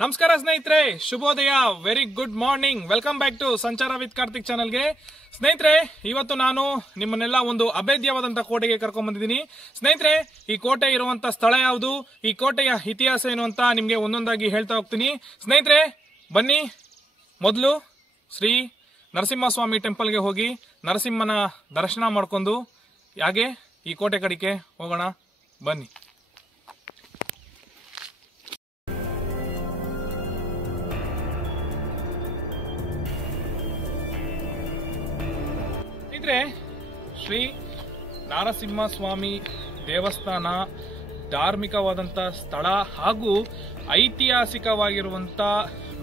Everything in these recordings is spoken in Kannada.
ನಮಸ್ಕಾರ ಸ್ನೇಹಿತರೆ, ಶುಭೋದಯ, very good morning. Welcome back to Sanchara with Karthik ಚಾನಲ್ಗೆ. ಸ್ನೇಹಿತರೆ, ಇವತ್ತು ನಾನು ನಿಮ್ಮನ್ನೆಲ್ಲ ಒಂದು ಅಭೇದ್ಯವಾದಂತಹ ಕೋಟೆಗೆ ಕರ್ಕೊಂಡ್ ಬಂದಿದ್ದೀನಿ. ಸ್ನೇಹಿತರೆ, ಈ ಕೋಟೆ ಇರುವಂತ ಸ್ಥಳ ಯಾವುದು, ಈ ಕೋಟೆಯ ಇತಿಹಾಸ ಏನು ಅಂತ ನಿಮ್ಗೆ ಒಂದೊಂದಾಗಿ ಹೇಳ್ತಾ ಹೋಗ್ತೀನಿ. ಸ್ನೇಹಿತರೆ ಬನ್ನಿ, ಮೊದಲು ಶ್ರೀ ನರಸಿಂಹಸ್ವಾಮಿ ಟೆಂಪಲ್ಗೆ ಹೋಗಿ ನರಸಿಂಹನ ದರ್ಶನ ಮಾಡ್ಕೊಂಡು ಹಾಗೆ ಈ ಕೋಟೆ ಕಡೆಗೆ ಹೋಗೋಣ. ಬನ್ನಿ. ಶ್ರೀ ನರಸಿಂಹಸ್ವಾಮಿ ದೇವಸ್ಥಾನ ಧಾರ್ಮಿಕವಾದಂಥ ಸ್ಥಳ ಹಾಗೂ ಐತಿಹಾಸಿಕವಾಗಿರುವಂಥ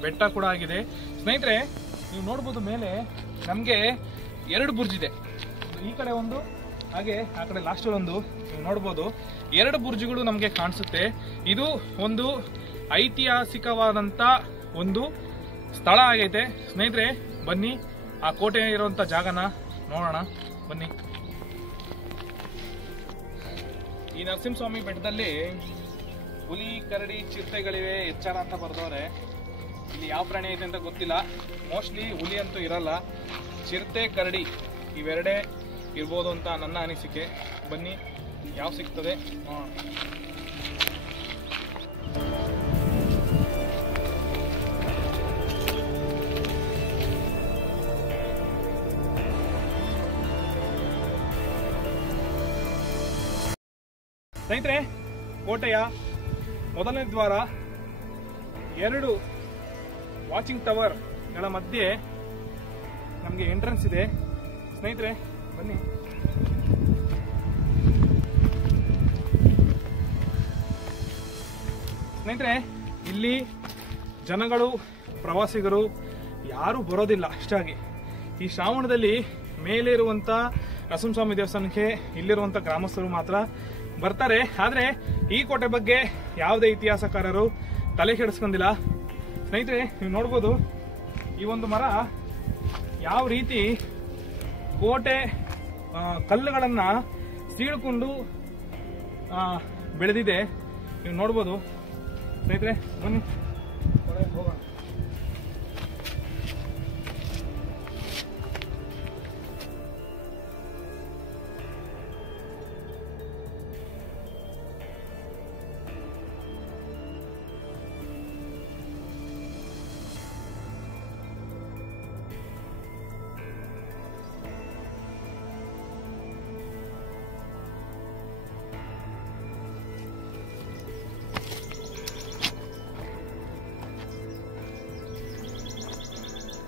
ಬೆಟ್ಟ ಕೂಡ ಆಗಿದೆ. ಸ್ನೇಹಿತರೆ, ನೀವು ನೋಡ್ಬೋದು, ಮೇಲೆ ನಮಗೆ ಎರಡು ಬುರ್ಜ್ ಇದೆ. ಈ ಕಡೆ ಒಂದು, ಹಾಗೆ ಆ ಕಡೆ ಲಾಸ್ಟ್ ಒಂದು. ನೀವು ನೋಡ್ಬೋದು, ಎರಡು ಬುರ್ಜ್ಗಳು ನಮಗೆ ಕಾಣಿಸುತ್ತೆ. ಇದು ಒಂದು ಐತಿಹಾಸಿಕವಾದಂಥ ಒಂದು ಸ್ಥಳ ಆಗೈತೆ. ಸ್ನೇಹಿತರೆ ಬನ್ನಿ, ಆ ಕೋಟೆ ಇರುವಂಥ ಜಾಗನ ನೋಡೋಣ. ಬನ್ನಿ. ಈ ನರಸಿಂಹಸ್ವಾಮಿ ಬೆಟ್ಟದಲ್ಲಿ ಹುಲಿ, ಕರಡಿ, ಚಿರತೆಗಳಿವೆ, ಎಚ್ಚರ ಅಂತ ಬರ್ದವ್ರೆ. ಇಲ್ಲಿ ಯಾವ ಪ್ರಾಣಿ ಐತೆ ಅಂತ ಗೊತ್ತಿಲ್ಲ. ಮೋಸ್ಟ್ಲಿ ಹುಲಿ ಅಂತೂ ಇರಲ್ಲ, ಚಿರತೆ, ಕರಡಿ ಇವೆರಡೇ ಇರ್ಬೋದು ಅಂತ ನನ್ನ ಅನಿಸಿಕೆ. ಬನ್ನಿ, ಯಾವ ಸಿಗ್ತದೆ ನೋಡೋಣ. ಸ್ನೇಹಿತರೆ, ಕೋಟೆಯ ಮೊದಲನೇ ದ್ವಾರ, ಎರಡು ವಾಚಿಂಗ್ ಟವರ್ ಗಳ ಮಧ್ಯೆ ನಮಗೆ ಎಂಟ್ರೆನ್ಸ್ ಇದೆ. ಸ್ನೇಹಿತರೆ ಬನ್ನಿ. ಸ್ನೇಹಿತರೆ, ಇಲ್ಲಿ ಜನಗಳು, ಪ್ರವಾಸಿಗರು ಯಾರು ಬರೋದಿಲ್ಲ ಅಷ್ಟಾಗಿ. ಈ ಶ್ರಾವಣದಲ್ಲಿ ಮೇಲೆ ಇರುವಂತ ನರಸಿಂಹಸ್ವಾಮಿ ದೇವಸ್ಥಾನಕ್ಕೆ ಇಲ್ಲಿರುವಂತ ಗ್ರಾಮಸ್ಥರು ಮಾತ್ರ ಬರ್ತಾರೆ. ಆದ್ರೆ ಈ ಕೋಟೆ ಬಗ್ಗೆ ಯಾವುದೇ ಇತಿಹಾಸಕಾರರು ತಲೆ ಕೆಡಿಸ್ಕೊಂಡಿಲ್ಲ. ಸ್ನೇಹಿತರೆ, ನೀವು ನೋಡ್ಬೋದು, ಈ ಒಂದು ಮರ ಯಾವ ರೀತಿ ಕೋಟೆ ಕಲ್ಲುಗಳನ್ನ ಸೀಳ್ಕೊಂಡು ಬೆಳೆದಿದೆ ನೀವು ನೋಡ್ಬೋದು. ಸ್ನೇಹಿತರೆ ಬನ್ನಿ, ಹೋಗೋಣ.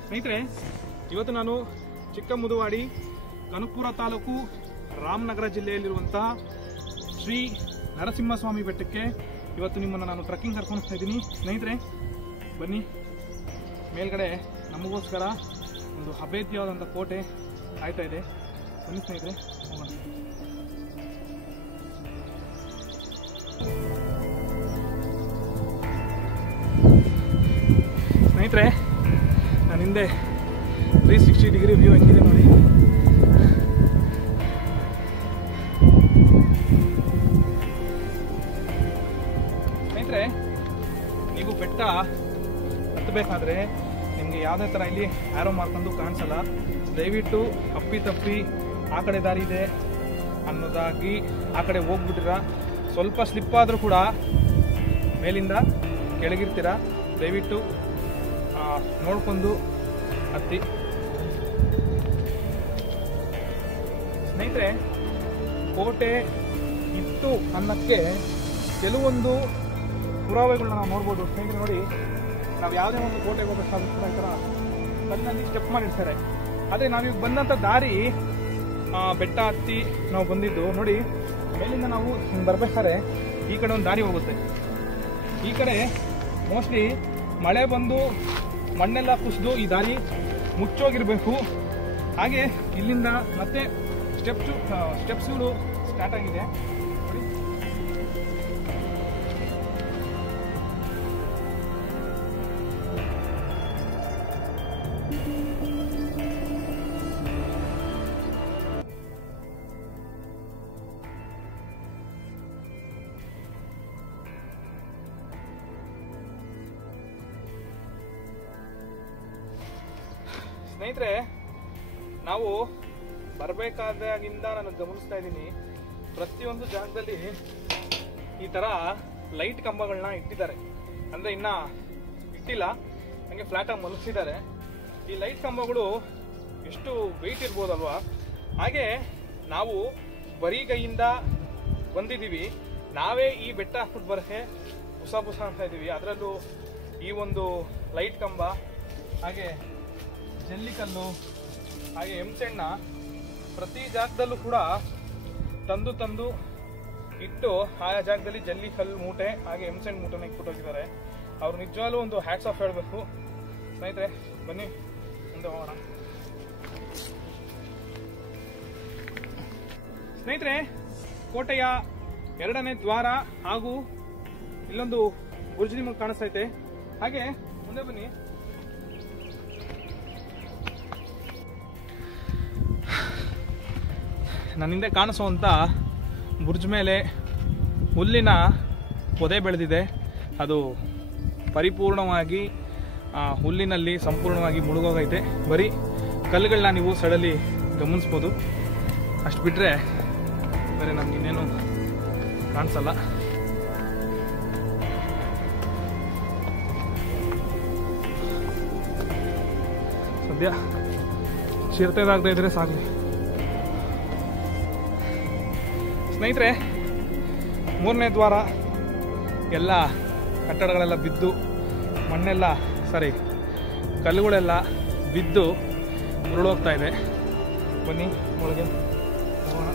ಸ್ನೇಹಿತರೆ, ಇವತ್ತು ನಾನು ಚಿಕ್ಕಮುದುವಾಡಿ, ಕನಕಪುರ ತಾಲೂಕು, ರಾಮನಗರ ಜಿಲ್ಲೆಯಲ್ಲಿರುವಂತಹ ಶ್ರೀ ನರಸಿಂಹಸ್ವಾಮಿ ಬೆಟ್ಟಕ್ಕೆ ಇವತ್ತು ನಿಮ್ಮನ್ನು ನಾನು ಟ್ರೆಕ್ಕಿಂಗ್ ಕರ್ಕೊಂಡು ಹೋಗ್ತಾ ಇದ್ದೀನಿ. ಸ್ನೇಹಿತರೆ ಬನ್ನಿ, ಮೇಲ್ಗಡೆ ನಮಗೋಸ್ಕರ ಒಂದು ಅಭೇದ್ಯವಾದಂಥ ಕೋಟೆ ಕಾಯ್ತಾ ಇದೆ. ಬನ್ನಿ ಸ್ನೇಹಿತರೆ, ಹೋಗೋಣ. ಸ್ನೇಹಿತರೆ, ನಾನು ಹಿಂದೆ 360 ಡಿಗ್ರಿ ವ್ಯೂ ಹೆಂಗಿದೆ ನೋಡಿ. ಸ್ನೇಹಿತರೆ, ನೀವು ಬೆಟ್ಟ ಹತ್ತಬೇಕಾದ್ರೆ ನಿಮಗೆ ಯಾವುದೇ ಥರ ಇಲ್ಲಿ ಆರೋ ಮಾಡ್ಕೊಂಡು ಕಾಣಿಸಲ್ಲ. ದಯವಿಟ್ಟು ಅಪ್ಪಿ ಆ ಕಡೆ ದಾರಿ ಇದೆ ಅನ್ನೋದಾಗಿ ಆ ಕಡೆ ಹೋಗ್ಬಿಟ್ಟಿರ. ಸ್ವಲ್ಪ ಸ್ಲಿಪ್ ಆದರೂ ಕೂಡ ಮೇಲಿಂದ ಕೆಳಗಿರ್ತೀರ. ದಯವಿಟ್ಟು ನೋಡ್ಕೊಂಡು ಹತ್ತಿ. ಸ್ನೇಹಿತರೆ, ಕೋಟೆ ಇತ್ತು ಅನ್ನಕ್ಕೆ ಕೆಲವೊಂದು ಪುರಾವೆಗಳನ್ನ ನಾವು ನೋಡ್ಬೋದು. ಸ್ನೇಹಿತರೆ ನೋಡಿ, ನಾವು ಯಾವುದೇ ಒಂದು ಕೋಟೆಗೆ ಹೋಗಬೇಕಾದ್ರೂ ಕೂಡ ಈ ಥರ ಕಲ್ಲಲ್ಲಿ ಸ್ಟೆಪ್ ಮಾಡಿರ್ತಾರೆ. ಅದೇ ನಾವೀಗ ಬಂದಂಥ ದಾರಿ ಬೆಟ್ಟ ಹತ್ತಿ ನಾವು ಬಂದಿದ್ದು ನೋಡಿ. ಮೇಲಿಂದ ನಾವು ಹಿಂಗೆ ಬರ್ಬೇಕಾದ್ರೆ ಈ ಕಡೆ ಒಂದು ದಾರಿ ಹೋಗುತ್ತೆ. ಈ ಕಡೆ ಮೋಸ್ಟ್ಲಿ ಮಳೆ ಬಂದು ಮಣ್ಣೆಲ್ಲ ಕುಸಿದು ಈ ದಾರಿ ಮುಚ್ಚೋಗಿರ್ಬೇಕು. ಹಾಗೆ ಇಲ್ಲಿಂದ ಮತ್ತೆ ಸ್ಟೆಪ್ಸ್ಗಳು ಸ್ಟಾರ್ಟ್ ಆಗಿದೆ. ಸ್ನೇಹಿತರೆ, ನಾವು ಬರಬೇಕಾದಾಗಿಂದ ನಾನು ಗಮನಿಸ್ತಾ ಇದ್ದೀನಿ, ಪ್ರತಿಯೊಂದು ಜಾಗದಲ್ಲಿ ಈ ಥರ ಲೈಟ್ ಕಂಬಗಳನ್ನ ಇಟ್ಟಿದ್ದಾರೆ. ಅಂದರೆ ಇನ್ನ ಇಟ್ಟಿಲ್ಲ, ಹಂಗೆ ಫ್ಲಾಟಾಗಿ ಮಲಗಿಸಿದ್ದಾರೆ. ಈ ಲೈಟ್ ಕಂಬಗಳು ಎಷ್ಟು ವೆಯ್ಟ್ ಇರ್ಬೋದಲ್ವಾ. ಹಾಗೆ ನಾವು ಬರೀ ಕೈಯಿಂದ ಬಂದಿದ್ದೀವಿ, ನಾವೇ ಈ ಬೆಟ್ಟ ಹಾಕ್ಬಿಟ್ಟು ಬರೋಕ್ಕೆ ಬುಸ ಅಂತ ಇದ್ದೀವಿ. ಅದರಲ್ಲೂ ಈ ಒಂದು ಲೈಟ್ ಕಂಬ, ಹಾಗೆ ಜಲ್ಲಿಕಲ್ಲು, ಹಾಗೆ ಎಮ್ಸೆಣ್ಣ ಪ್ರತಿ ಜಾಗದಲ್ಲೂ ಕೂಡ ತಂದು ಇಟ್ಟು ಆಯಾ ಜಾಗದಲ್ಲಿ ಜಲ್ಲಿಕಲ್ಲು ಮೂಟೆ ಹಾಗೆ ಎಮ್ಸೆಣ್ಣು ಮೂಟೆನ ಇಟ್ಬಿಟ್ಟು ಹೋಗಿದ್ದಾರೆ. ಅವ್ರು ನಿಜವಾಗ್ಲೂ ಒಂದು ಹ್ಯಾಟ್ಸ್ ಆಫ್ ಹೇಳಬೇಕು. ಸ್ನೇಹಿತರೆ, ಬನ್ನಿ ಮುಂದೆ ಹೋಗೋಣ. ಸ್ನೇಹಿತರೆ, ಕೋಟೆಯ 2ನೇ ದ್ವಾರ ಹಾಗೂ ಇಲ್ಲೊಂದು ಬುರ್ಜ್ ನಿಮಗೆ ಕಾಣಿಸ್ತೈತೆ. ಹಾಗೆ ಮುಂದೆ ಬನ್ನಿ. ನನ್ನ ಹಿಂದೆ ಕಾಣಿಸುವಂತ ಬುರ್ಜ್ ಮೇಲೆ ಹುಲ್ಲಿನ ಪೊದೆ ಬೆಳೆದಿದೆ. ಅದು ಪರಿಪೂರ್ಣವಾಗಿ ಹುಲ್ಲಿನಲ್ಲಿ ಸಂಪೂರ್ಣವಾಗಿ ಮುಳುಗೋಗೈತೆ. ಬರೀ ಕಲ್ಲುಗಳನ್ನ ನೀವು ಸಡಲಿ ಗಮನಿಸ್ಬೋದು. ಅಷ್ಟು ಬಿಟ್ಟರೆ ಬೇರೆ ನಮಗಿನ್ನೇನು ಕಾಣಿಸಲ್ಲ. ಸದ್ಯ ಚಿರತೆದಾಗದೇ ಇದ್ರೆ ಸಾಕು. ಸ್ನೇಹಿತರೆ, 3ನೇ ದ್ವಾರ ಎಲ್ಲ ಕಟ್ಟಡಗಳೆಲ್ಲ ಬಿದ್ದು ಮಣ್ಣೆಲ್ಲ ಕಲ್ಲುಗಳೆಲ್ಲ ಬಿದ್ದು ಉರುಳೋಗ್ತಾ ಇದೆ. ಬನ್ನಿ ಒಳಗೆ ಹೋಗೋಣ.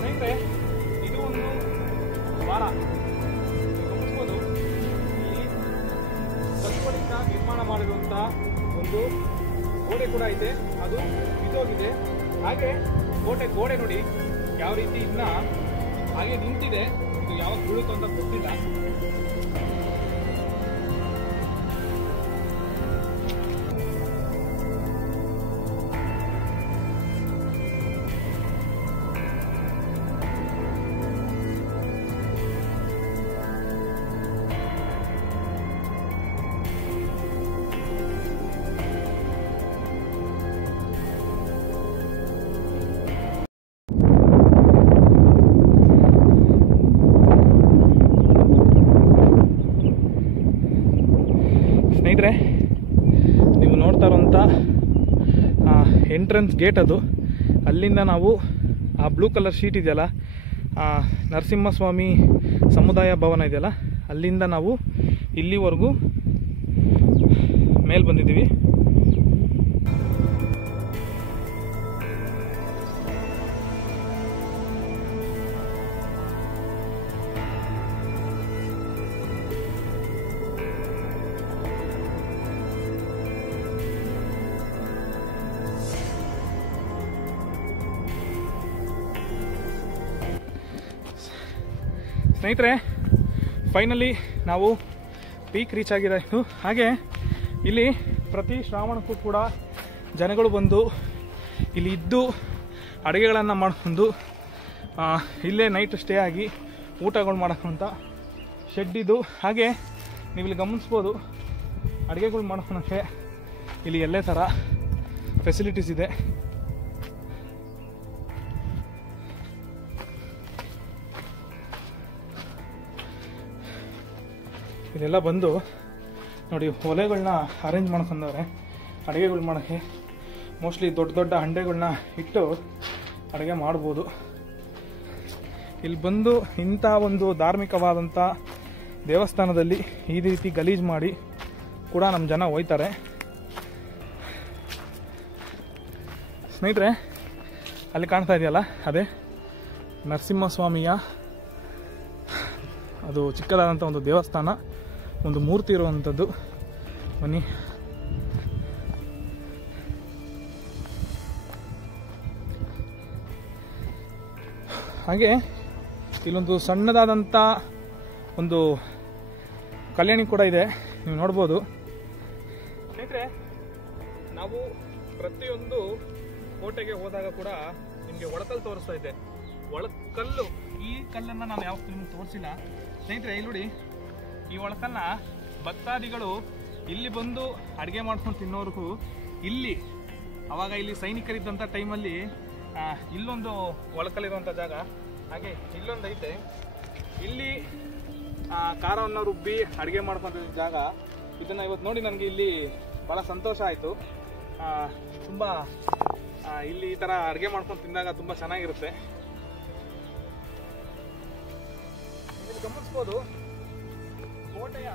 ಸ್ನೇಹಿತರೆ, ಇದು ಒಂದು ದ್ವಾರ ಗಮನಿಸ್ಬೋದು. ಇಲ್ಲಿ ಕಲ್ಲುಗಳಿಂದ ನಿರ್ಮಾಣ ಮಾಡಿರುವಂತಹ ಒಂದು ಗೋಡೆ ಕೂಡ ಇದೆ, ಅದು ಬಿದ್ದೋಗಿದೆ. ಹಾಗೆ ಕೋಟೆ ಗೋಡೆ ನೋಡಿ ಯಾವ ರೀತಿ ಇನ್ನ ಹಾಗೆ ನಿಂತಿದೆ. ಇದು ಯಾವಾಗ ಬೀಳುತ್ತೋ ಅಂತ ಗೊತ್ತಿಲ್ಲ. ಸ್ನೇಹಿತರೆ, ನೀವು ನೋಡ್ತಾ ಇರೋಂಥ ಎಂಟ್ರೆನ್ಸ್ ಗೇಟ್ ಅದು. ಅಲ್ಲಿಂದ ನಾವು ಆ ಬ್ಲೂ ಕಲರ್ ಶೀಟ್ ಇದೆಯಲ್ಲ, ನರಸಿಂಹಸ್ವಾಮಿ ಸಮುದಾಯ ಭವನ ಇದೆಯಲ್ಲ, ಅಲ್ಲಿಂದ ನಾವು ಇಲ್ಲಿವರೆಗೂ ಮೇಲೆ ಬಂದಿದ್ದೀವಿ. ಸ್ನೇಹಿತರೆ, ಫೈನಲಿ ನಾವು ಪೀಕ್ ರೀಚ್ ಆಗಿದ್ದಾಯಿತು. ಹಾಗೆ ಇಲ್ಲಿ ಪ್ರತಿ ಶ್ರಾವಣಕ್ಕೂ ಕೂಡ ಜನಗಳು ಬಂದು ಇಲ್ಲಿ ಇದ್ದು ಅಡುಗೆಗಳನ್ನು ಮಾಡ್ಕೊಂಡು ಇಲ್ಲೇ ನೈಟ್ ಸ್ಟೇ ಆಗಿ ಊಟಗಳು ಮಾಡೋಕ್ಕಂತ ಶೆಡ್ ಇದು. ಹಾಗೆ ನೀವು ಇಲ್ಲಿ ಗಮನಿಸ್ಬೋದು, ಅಡುಗೆಗಳು ಮಾಡ್ಕೊಳಕ್ಕೆ ಇಲ್ಲಿ ಎಲ್ಲೇ ಥರ ಫೆಸಿಲಿಟೀಸ್ ಇದೆ. ಇಲ್ಲೆಲ್ಲ ಬಂದು ನೋಡಿ ಒಲೆಗಳನ್ನ ಅರೇಂಜ್ ಮಾಡ್ಕೊಂಡವ್ರೆ ಅಡುಗೆಗಳು ಮಾಡೋಕ್ಕೆ. ಮೋಸ್ಟ್ಲಿ ದೊಡ್ಡ ದೊಡ್ಡ ಹಂಡೆಗಳನ್ನ ಇಟ್ಟು ಅಡುಗೆ ಮಾಡ್ಬೋದು. ಇಲ್ಲಿ ಬಂದು ಇಂಥ ಒಂದು ಧಾರ್ಮಿಕವಾದಂಥ ದೇವಸ್ಥಾನದಲ್ಲಿ ಈ ರೀತಿ ಗಲೀಜು ಮಾಡಿ ಕೂಡ ನಮ್ಮ ಜನ ಹೋಯ್ತಾರೆ. ಸ್ನೇಹಿತರೆ, ಅಲ್ಲಿ ಕಾಣ್ತಾ ಇದೆಯಲ್ಲ, ಅದೇ ನರಸಿಂಹಸ್ವಾಮಿಯ ಅದು ಚಿಕ್ಕದಾದಂಥ ಒಂದು ದೇವಸ್ಥಾನ, ಒಂದು ಮೂರ್ತಿ ಇರುವಂಥದ್ದು. ಬನ್ನಿ. ಹಾಗೆ ಇಲ್ಲೊಂದು ಸಣ್ಣದಾದಂಥ ಒಂದು ಕಲ್ಯಾಣಿ ಕೂಡ ಇದೆ. ನೀವು ನೋಡ್ಬೋದು ಸ್ನೇಹಿತರೆ. ನಾವು ಪ್ರತಿಯೊಂದು ಕೋಟೆಗೆ ಹೋದಾಗ ಕೂಡ ನಿಮಗೆ ಒಳಕಲ್ಲು ತೋರಿಸ್ತಾ ಇದ್ದೆ. ಒಳಕಲ್ಲು, ಈ ಕಲ್ಲನ್ನು ನಾನು ಯಾವತ್ತೂ ನಿಮ್ಗೆ ತೋರಿಸಿಲ್ಲ ಸ್ನೇಹಿತರೆ. ಇಲ್ಲಿ ನೋಡಿ, ಈ ಒಳಕಲ್ಲನ್ನ ಭಕ್ತಾದಿಗಳು ಇಲ್ಲಿ ಬಂದು ಅಡುಗೆ ಮಾಡ್ಕೊಂಡು ತಿನ್ನೋರ್ಗೂ ಇಲ್ಲಿ ಅವಾಗ ಇಲ್ಲಿ ಸೈನಿಕರಿದ್ದಂಥ ಟೈಮಲ್ಲಿ ಇಲ್ಲೊಂದು ಒಳಕಲ್ಲಿರುವಂಥ ಜಾಗ, ಹಾಗೆ ಇಲ್ಲೊಂದು ಐತೆ, ಇಲ್ಲಿ ಖಾರವನ್ನು ರುಬ್ಬಿ ಅಡುಗೆ ಮಾಡ್ಕೊಂತಿದ್ದ ಜಾಗ. ಇದನ್ನು ಇವತ್ತು ನೋಡಿ ನನಗೆ ಇಲ್ಲಿ ಭಾಳ ಸಂತೋಷ ಆಯಿತು. ತುಂಬ ಇಲ್ಲಿ ಈ ಥರ ಅಡುಗೆ ಮಾಡ್ಕೊಂಡು ತಿಂದಾಗ ತುಂಬ ಚೆನ್ನಾಗಿರುತ್ತೆ. ಇಲ್ಲಿ ಗಮನಿಸ್ಬೋದು ಕೋಟೆಯ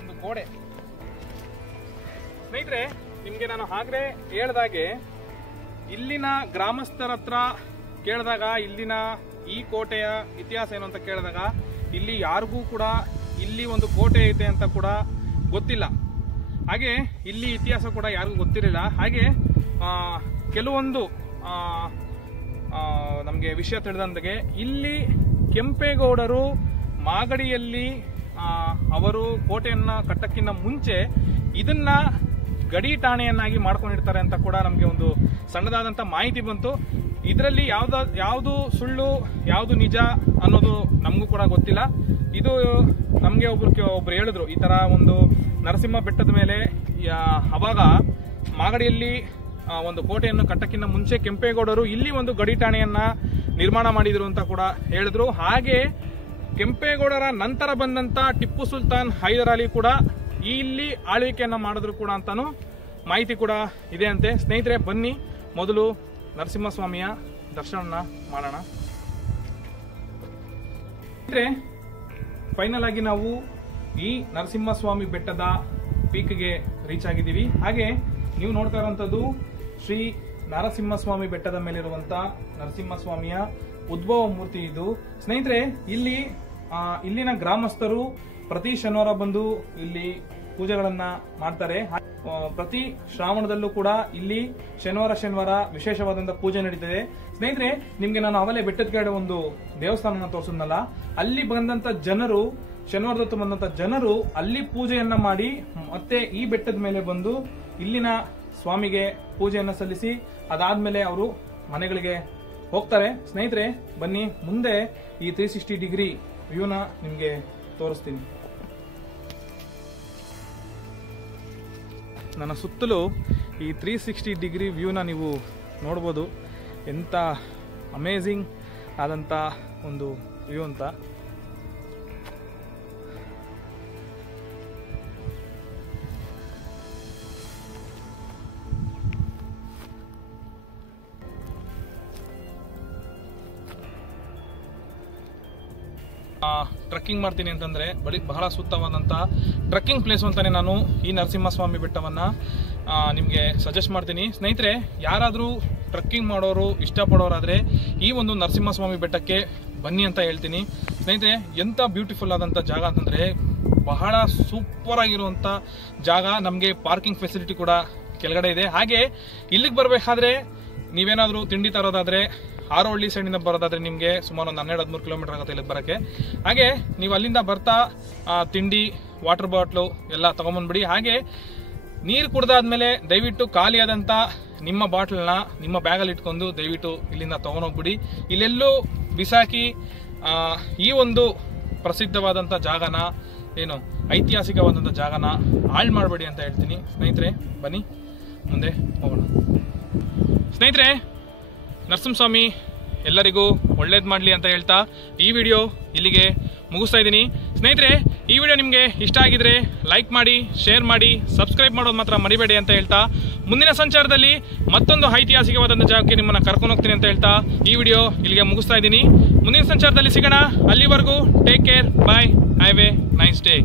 ಒಂದು ಗೋಡೆ ಸ್ನೇಹಿತರೆ. ನಿಮಗೆ ನಾನು ಆಗ್ಲೇ ಹೇಳ್ದಾಗೆ ಇಲ್ಲಿನ ಗ್ರಾಮಸ್ಥರ ಹತ್ರ ಕೇಳಿದಾಗ ಇಲ್ಲಿನ ಈ ಕೋಟೆಯ ಇತಿಹಾಸ ಏನು ಅಂತ ಕೇಳಿದಾಗ ಇಲ್ಲಿ ಯಾರಿಗೂ ಕೂಡ ಇಲ್ಲಿ ಒಂದು ಕೋಟೆ ಐತೆ ಅಂತ ಕೂಡ ಗೊತ್ತಿಲ್ಲ. ಹಾಗೆ ಇಲ್ಲಿ ಇತಿಹಾಸ ಕೂಡ ಯಾರಿಗೂ ಗೊತ್ತಿರಲಿಲ್ಲ. ಹಾಗೆ ಕೆಲವೊಂದು ನಮಗೆ ವಿಷಯ ತಿಳಿದಂತೆಗೆ ಇಲ್ಲಿ ಕೆಂಪೇಗೌಡರು ಮಾಗಡಿಯಲ್ಲಿ ಅವರು ಕೋಟೆಯನ್ನ ಕಟ್ಟಕ್ಕಿಂತ ಮುಂಚೆ ಇದನ್ನ ಗಡಿ ಠಾಣೆಯನ್ನಾಗಿ ಮಾಡ್ಕೊಂಡಿರ್ತಾರೆ ಅಂತ ಕೂಡ ನಮಗೆ ಒಂದು ಸಣ್ಣದಾದಂಥ ಮಾಹಿತಿ ಬಂತು. ಇದರಲ್ಲಿ ಯಾವುದು ಸುಳ್ಳು ಯಾವುದು ನಿಜ ಅನ್ನೋದು ನಮಗೂ ಕೂಡ ಗೊತ್ತಿಲ್ಲ. ಇದು ನಮಗೆ ಒಬ್ರು ಹೇಳಿದ್ರು, ಈ ತರ ಒಂದು ನರಸಿಂಹ ಬೆಟ್ಟದ ಮೇಲೆ ಅವಾಗ ಮಾಗಡಿಯಲ್ಲಿ ಒಂದು ಕೋಟೆಯನ್ನು ಕಟ್ಟಕ್ಕಿಂತ ಮುಂಚೆ ಕೆಂಪೇಗೌಡರು ಇಲ್ಲಿ ಒಂದು ಗಡಿ ಠಾಣೆಯನ್ನ ನಿರ್ಮಾಣ ಮಾಡಿದ್ರು ಅಂತ ಕೂಡ ಹೇಳಿದ್ರು. ಹಾಗೆ ಕೆಂಪೇಗೌಡರ ನಂತರ ಬಂದಂತ ಟಿಪ್ಪು ಸುಲ್ತಾನ್ ಹೈದರ್ ಅಲಿ ಕೂಡ ಇಲ್ಲಿ ಆಳ್ವಿಕೆಯನ್ನ ಮಾಡಿದ್ರು ಕೂಡ ಅಂತಾನು ಮಾಹಿತಿ ಕೂಡ ಇದೆ ಅಂತೆ. ಸ್ನೇಹಿತರೆ, ಬನ್ನಿ ಮೊದಲು ನರಸಿಂಹಸ್ವಾಮಿಯ ದರ್ಶನ ಮಾಡೋಣ. ಸ್ನೇಹಿತರೆ, ಫೈನಲ್ ಆಗಿ ನಾವು ಈ ನರಸಿಂಹಸ್ವಾಮಿ ಬೆಟ್ಟದ ಪೀಕ್ಗೆ ರೀಚ್ ಆಗಿದ್ದೀವಿ. ಹಾಗೆ ನೀವು ನೋಡ್ತಾ ಇರುವಂತದ್ದು ಶ್ರೀ ನರಸಿಂಹಸ್ವಾಮಿ ಬೆಟ್ಟದ ಮೇಲಿರುವಂತ ನರಸಿಂಹಸ್ವಾಮಿಯ ಉದ್ಭವ ಮೂರ್ತಿ ಇದು. ಸ್ನೇಹಿತರೆ, ಇಲ್ಲಿನ ಗ್ರಾಮಸ್ಥರು ಪ್ರತಿ ಶನಿವಾರ ಬಂದು ಇಲ್ಲಿ ಪೂಜೆಗಳನ್ನ ಮಾಡ್ತಾರೆ. ಪ್ರತಿ ಶ್ರಾವಣದಲ್ಲೂ ಕೂಡ ಇಲ್ಲಿ ಶನಿವಾರ ವಿಶೇಷವಾದಂತಹ ಪೂಜೆ ನಡೀತದೆ. ಸ್ನೇಹಿತರೆ, ನಿಮ್ಗೆ ನಾನು ಅವಲೇ ಬೆಟ್ಟದ ಕಡೆ ಒಂದು ದೇವಸ್ಥಾನ ತೋರಿಸಿದ್ನಲ್ಲ, ಅಲ್ಲಿ ಬಂದಂತ ಜನರು ಶನಿವಾರದೊತ್ತು ಬಂದಂತ ಜನರು ಅಲ್ಲಿ ಪೂಜೆಯನ್ನ ಮಾಡಿ ಮತ್ತೆ ಈ ಬೆಟ್ಟದ ಮೇಲೆ ಬಂದು ಇಲ್ಲಿನ ಸ್ವಾಮಿಗೆ ಪೂಜೆಯನ್ನ ಸಲ್ಲಿಸಿ ಅದಾದ್ಮೇಲೆ ಅವರು ಮನೆಗಳಿಗೆ ಹೋಗ್ತಾರೆ. ಸ್ನೇಹಿತರೆ, ಬನ್ನಿ ಮುಂದೆ ಈ 360 ಡಿಗ್ರಿ ವ್ಯೂನ ನಿಮ್ಗೆ ತೋರಿಸ್ತೀನಿ. ನನ್ನ ಸುತ್ತಲೂ ಈ 360 ಡಿಗ್ರಿ ವ್ಯೂನ ನೀವು ನೋಡ್ಬೋದು. ಎಂಥ ಅಮೇಝಿಂಗ್ ಆದಂಥ ಒಂದು ವ್ಯೂ ಅಂತ. ಟ್ರೆಕ್ಕಿಂಗ್ ಮಾಡ್ತೀನಿ ಅಂತಂದ್ರೆ ಬಹಳ ಸೂಕ್ತವಾದಂತಹ ಟ್ರೆಕ್ಕಿಂಗ್ ಪ್ಲೇಸ್ ಅಂತಾನೆ ನಾನು ಈ ನರಸಿಂಹಸ್ವಾಮಿ ಬೆಟ್ಟವನ್ನ ನಿಮಗೆ ಸಜೆಸ್ಟ್ ಮಾಡ್ತೀನಿ. ಸ್ನೇಹಿತರೆ, ಯಾರಾದರೂ ಟ್ರೆಕ್ಕಿಂಗ್ ಮಾಡೋರು ಇಷ್ಟಪಡೋರಾದ್ರೆ ಈ ಒಂದು ನರಸಿಂಹಸ್ವಾಮಿ ಬೆಟ್ಟಕ್ಕೆ ಬನ್ನಿ ಅಂತ ಹೇಳ್ತೀನಿ. ಸ್ನೇಹಿತರೆ, ಎಂಥ ಬ್ಯೂಟಿಫುಲ್ ಆದಂಥ ಜಾಗ ಅಂತಂದ್ರೆ ಬಹಳ ಸೂಪರ್ ಆಗಿರುವಂಥ ಜಾಗ. ನಮಗೆ ಪಾರ್ಕಿಂಗ್ ಫೆಸಿಲಿಟಿ ಕೂಡ ಕೆಳಗಡೆ ಇದೆ. ಹಾಗೆ ಇಲ್ಲಿಗೆ ಬರಬೇಕಾದ್ರೆ ನೀವೇನಾದರೂ ತಿಂಡಿ ತರೋದಾದ್ರೆ ಆರೋಹಳ್ಳಿ ಸೈಡಿಂದ ಬರೋದಾದ್ರೆ ನಿಮಗೆ ಸುಮಾರು ಒಂದು 12-13 ಕಿಲೋಮೀಟರ್ ಆಗುತ್ತೆ ಇಲ್ಲಿಗೆ ಬರೋಕ್ಕೆ. ಹಾಗೆ ನೀವು ಅಲ್ಲಿಂದ ಬರ್ತಾ ತಿಂಡಿ, ವಾಟರ್ ಬಾಟ್ಲು ಎಲ್ಲ ತಗೊಂಬಂದ್ಬಿಡಿ. ಹಾಗೆ ನೀರು ಕುಡ್ದಾದ್ಮೇಲೆ ದಯವಿಟ್ಟು ಖಾಲಿಯಾದಂಥ ನಿಮ್ಮ ಬಾಟ್ಲನ್ನ ನಿಮ್ಮ ಬ್ಯಾಗಲ್ಲಿ ಇಟ್ಕೊಂಡು ದಯವಿಟ್ಟು ಇಲ್ಲಿಂದ ತಗೊಂಡೋಗ್ಬಿಡಿ. ಇಲ್ಲೆಲ್ಲೂ ಬಿಸಾಕಿ ಈ ಒಂದು ಪ್ರಸಿದ್ಧವಾದಂಥ ಜಾಗನ, ಏನು ಐತಿಹಾಸಿಕವಾದಂಥ ಜಾಗನ ಹಾಳು ಮಾಡಬೇಡಿ ಅಂತ ಹೇಳ್ತೀನಿ. ಸ್ನೇಹಿತರೆ, ಬನ್ನಿ ಮುಂದೆ ಹೋಗೋಣ. ಸ್ನೇಹಿತರೆ, ನರಸಿಂಹಸ್ವಾಮಿ ಎಲ್ಲರಿಗೂ ಒಳ್ಳೇದು ಮಾಡಲಿ ಅಂತ ಹೇಳ್ತಾ ಈ ವಿಡಿಯೋ ಇಲ್ಲಿಗೆ ಮುಗಿಸ್ತಾ ಇದ್ದೀನಿ. ಸ್ನೇಹಿತರೆ, ಈ ವಿಡಿಯೋ ನಿಮಗೆ ಇಷ್ಟ ಆಗಿದ್ರೆ ಲೈಕ್ ಮಾಡಿ, ಶೇರ್ ಮಾಡಿ, ಸಬ್ಸ್ಕ್ರೈಬ್ ಮಾಡೋದು ಮಾತ್ರ ಮರಿಬೇಡಿ ಅಂತ ಹೇಳ್ತಾ ಮುಂದಿನ ಸಂಚಾರದಲ್ಲಿ ಮತ್ತೊಂದು ಐತಿಹಾಸಿಕವಾದಂಥ ಜಾಗಕ್ಕೆ ನಿಮ್ಮನ್ನು ಕರ್ಕೊಂಡು ಹೋಗ್ತೀನಿ ಅಂತ ಹೇಳ್ತಾ ಈ ವಿಡಿಯೋ ಇಲ್ಲಿಗೆ ಮುಗಿಸ್ತಾ ಇದ್ದೀನಿ. ಮುಂದಿನ ಸಂಚಾರದಲ್ಲಿ ಸಿಗೋಣ. ಅಲ್ಲಿವರೆಗೂ take care, bye, have a nice day.